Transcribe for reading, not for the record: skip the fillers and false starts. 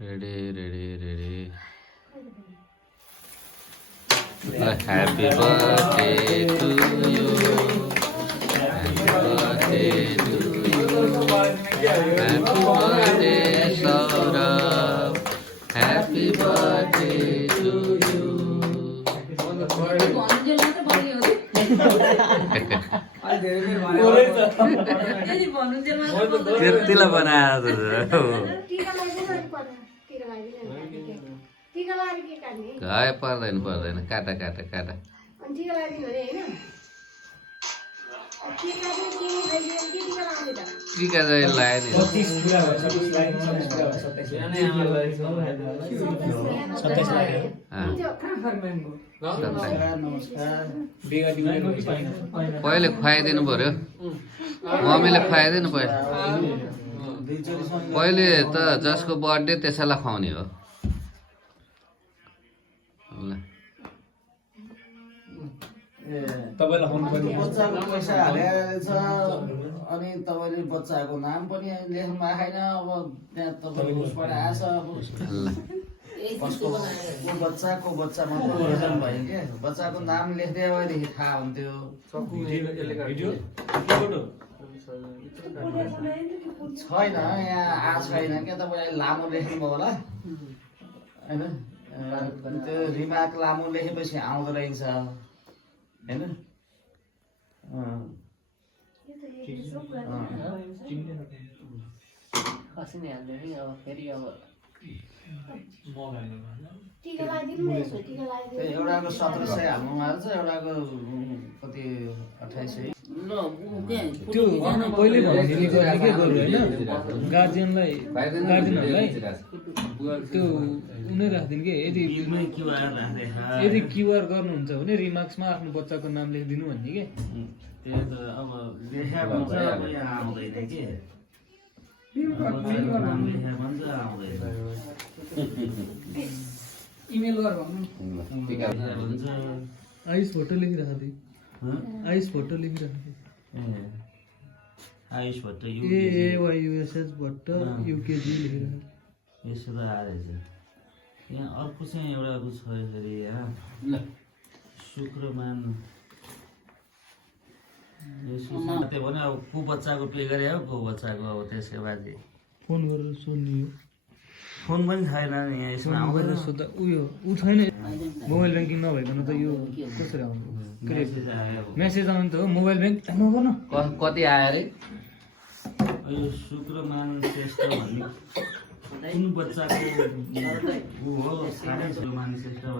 Ready. Happy birthday to you. Happy birthday to you. Happy birthday, Saurabh. Happy birthday to you. त्यतिलाई बनाएर गाय पर्दैन काटा टीका चाहिँ लगायो पहिले खुवाइदिनु पर्यो मम्मीले खुवाइदिनु पर्यो पहिले त जसको बर्थडे त्यसैलाई खुवाउने हो बच्चाको पैसा हालेछ अनि तपाईँले बच्चाको नाम पनि लेख्नु आएन। अब त्यहाँ तपाईँको उसबाट आएछ को बच्चा मात्र भयो क्या बच्चाको नाम लेख्दै भएदेखि थाहा हुन्थ्यो। छैन यहाँ छैन क्या तपाईँले लामो लेख्नुभयो होला होइन त्यो रिमार्क लामो लेखेपछि आउँदो रहेछ होइन। एउटाको 1700 हाल्नु हाल्छ एउटाको कति 2800 त्यो पहिले भन्दाखेरि के गर्नु होइन गार्जियनहरूलाई त्यो उनीहरू राखिदिनु कि यदि क्युआर गर्नुहुन्छ भने रिमार्क्समा आफ्नो बच्चाको नाम लेखिदिनु भन्ने कि त्यो त अब लेखेको हुन्छ अब यहाँ आउँदैन कि नाम लेखेको हुन्छ आउँदैन इमेल गर भन्नु हुन्छ आइस फोटो लेखिराख दे आइस फोटो लेखिराख दे आयुष भट्ट AAYUSS भट्ट UKG लेखिराख यसो त आएछ यहाँ अर्को चाहिँ एउटाको छ यसरी यहाँ शुक्रमान त्यो भने अब को बच्चाको पे गरे हो को बच्चाको अब त्यसको बाजे फोन गरेर सोध्ने फोन पनि छैन नि यहाँ यसमा आउँदैन सोध्दा उयो उ छैन मोबाइल ब्याङ्किङ नभइकन त यो कसरी आउँछ मेसेज आउनु त हो मोबाइल ब्याङ्क नगर्न कति आयो अरे यो शुक्रमान श्रेष्ठ भन्ने कुन बच्चाको ऊ हो साह्रै शुक्रमान श्रेष्ठ